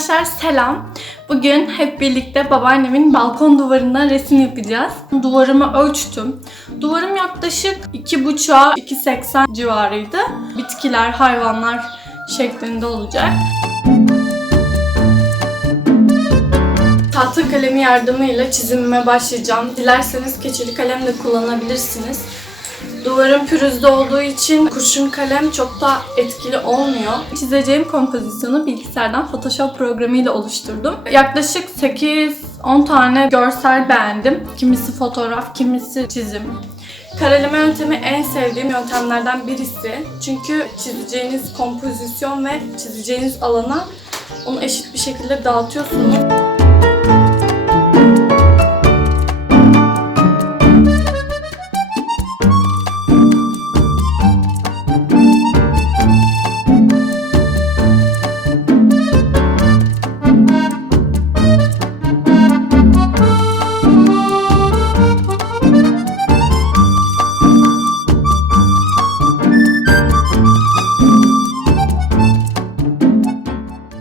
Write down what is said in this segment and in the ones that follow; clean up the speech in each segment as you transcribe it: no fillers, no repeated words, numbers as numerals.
Arkadaşlar selam. Bugün hep birlikte babaannemin balkon duvarından resim yapacağız. Duvarımı ölçtüm. Duvarım yaklaşık 2,5'a 2,80 civarıydı. Bitkiler, hayvanlar şeklinde olacak. Tahta kalemi yardımıyla çizimime başlayacağım. Dilerseniz keçeli kalem de kullanabilirsiniz. Duvarım pürüzlü olduğu için kurşun kalem çok da etkili olmuyor. Çizeceğim kompozisyonu bilgisayardan Photoshop programıyla oluşturdum. Yaklaşık 8-10 tane görsel beğendim. Kimisi fotoğraf, kimisi çizim. Kareleme yöntemi en sevdiğim yöntemlerden birisi. Çünkü çizeceğiniz kompozisyon ve çizeceğiniz alana onu eşit bir şekilde dağıtıyorsunuz.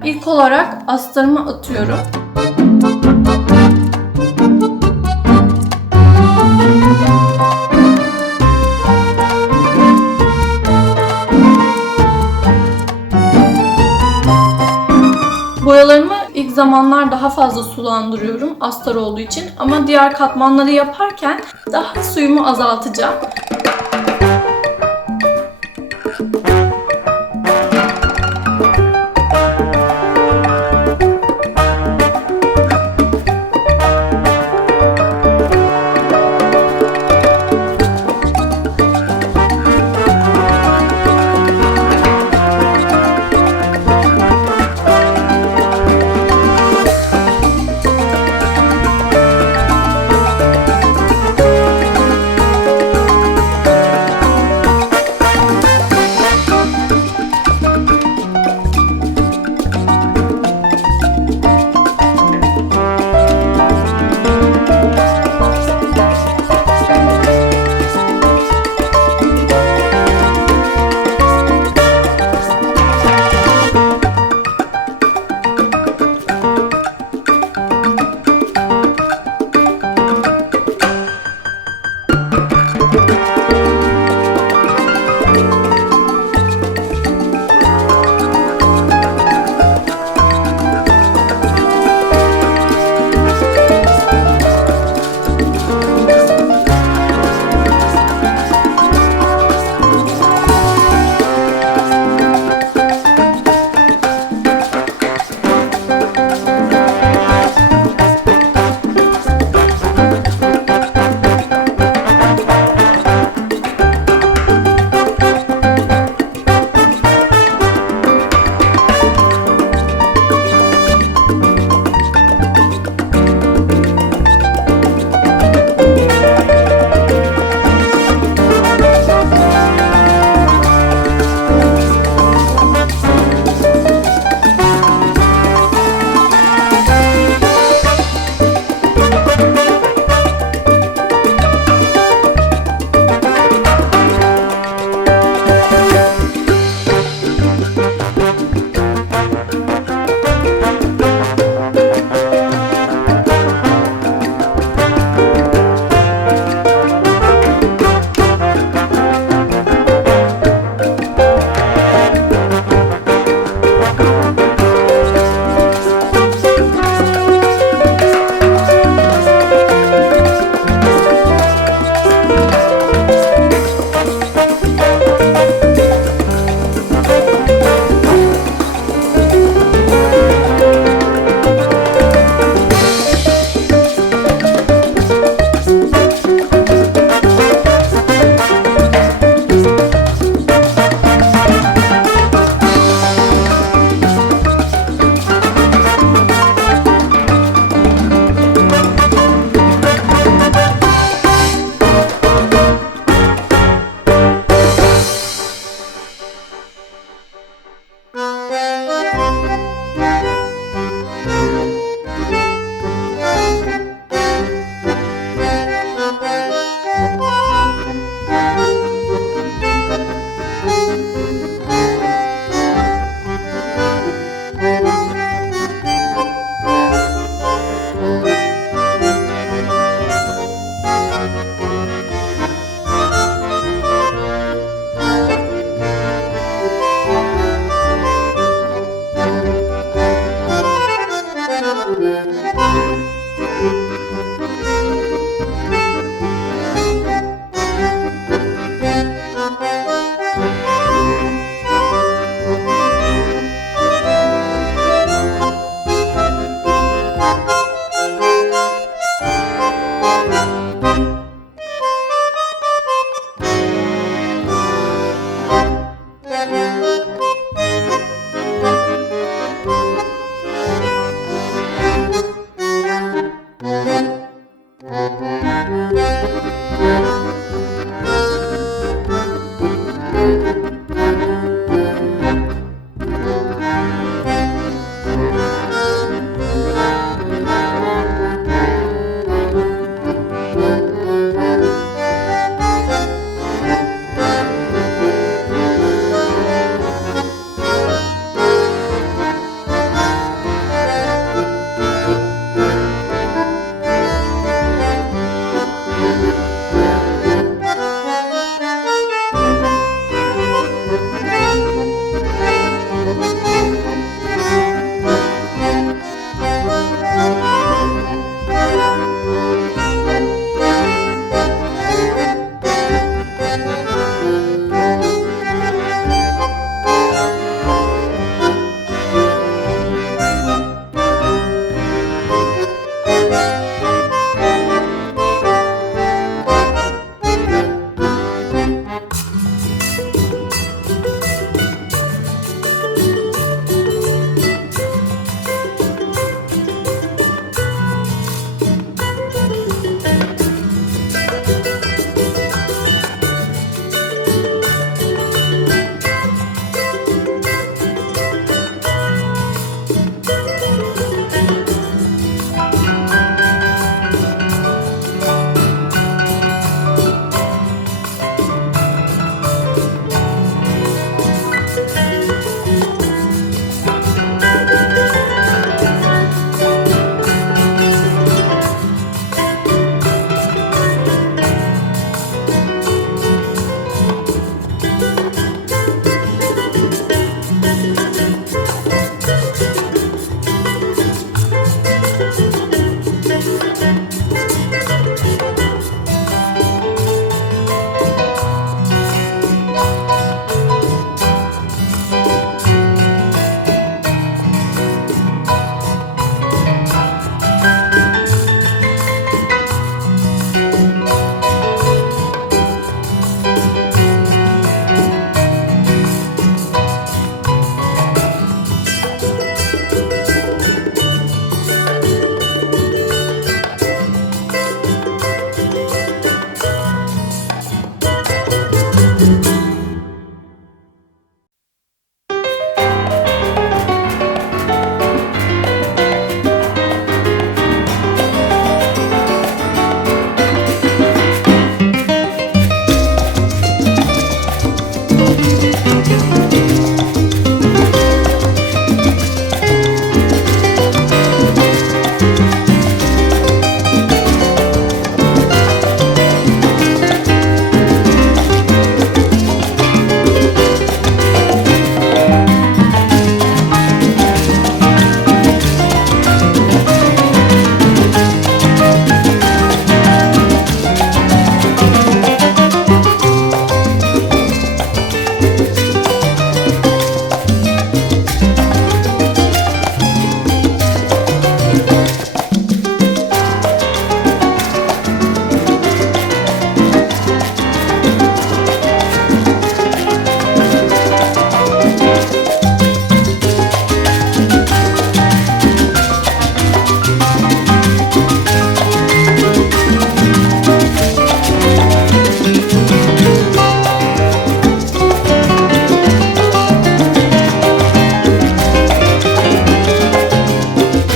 İlk olarak astarımı atıyorum. Boyalarımı ilk zamanlar daha fazla sulandırıyorum astar olduğu için ama diğer katmanları yaparken daha suyumu azaltacağım.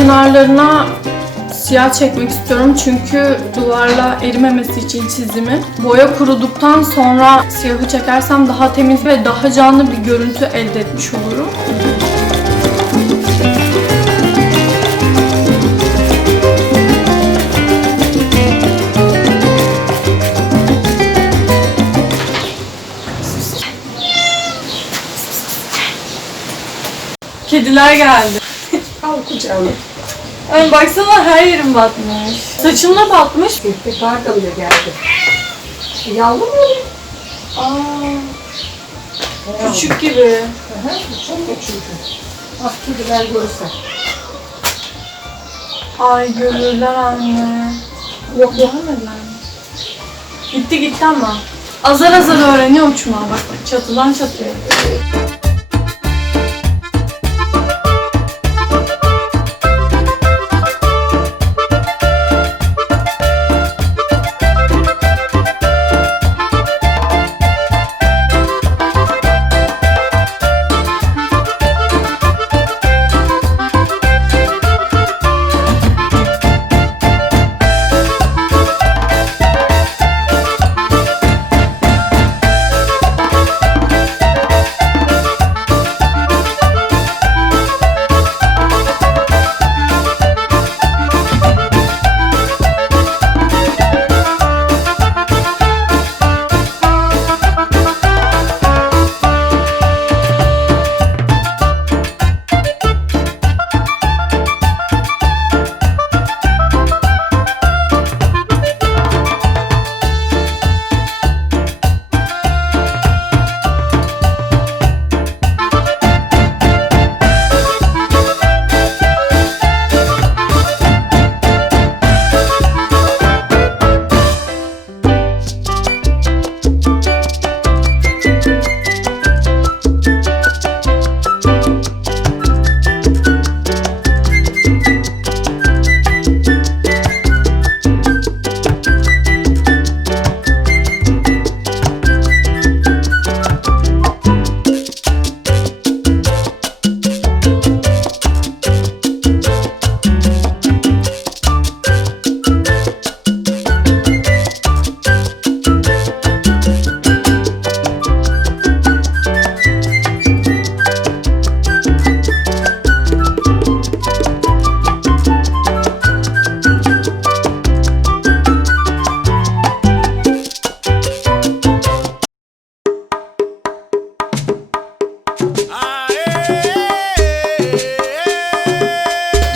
kenarlarına siyah çekmek istiyorum çünkü duvarla erimemesi için çizimi. Boya kuruduktan sonra siyahı çekersem daha temiz ve daha canlı bir görüntü elde etmiş olurum. Kediler geldi. Al kucağına. Ay baksana her yerim batmış. Saçım da batmış. Köpek karga bile geldi. Yavru mu? Aa, küçük gibi. Aha, çok küçük. Ah kediler görürse. Ay görürler anne. Yok yok. Görmediler mi? Gitti ama. Azar azar öğreniyor uçmağı bak. Çatıdan çatıya.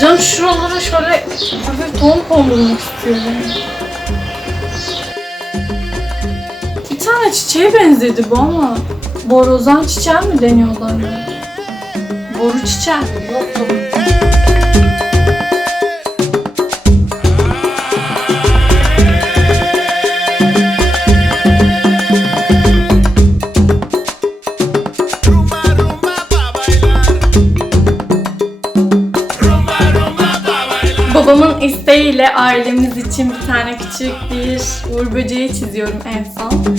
Canım şuralara şöyle hafif ton kondurmak istiyorum. Bir tane çiçeğe benzedi bu ama borazan çiçeği mi deniyorlar ya? Boru çiçeği. Yok yok. Babamın isteğiyle ailemiz için bir tane küçük bir uğur böceği çiziyorum en son.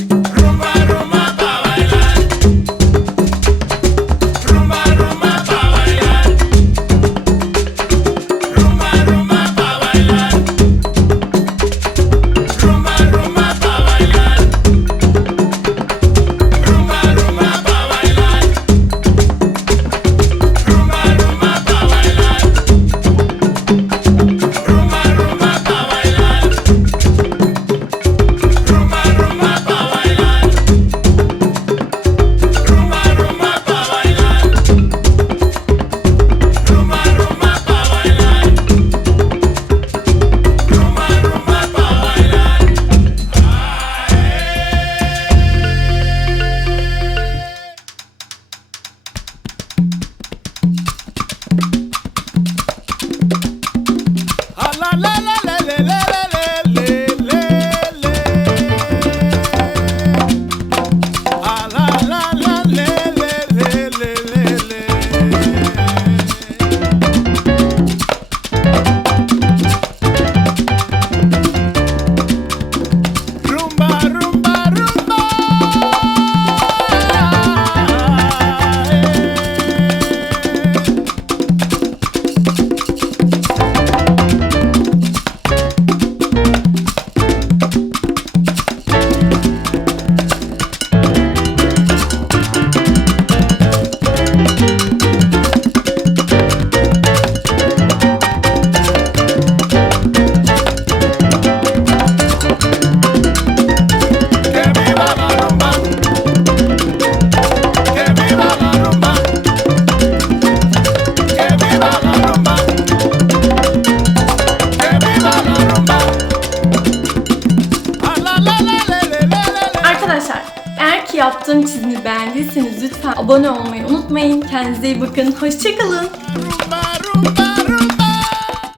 yaptığım çizimi beğendiyseniz lütfen abone olmayı unutmayın. Kendinize iyi bakın. Hoşçakalın.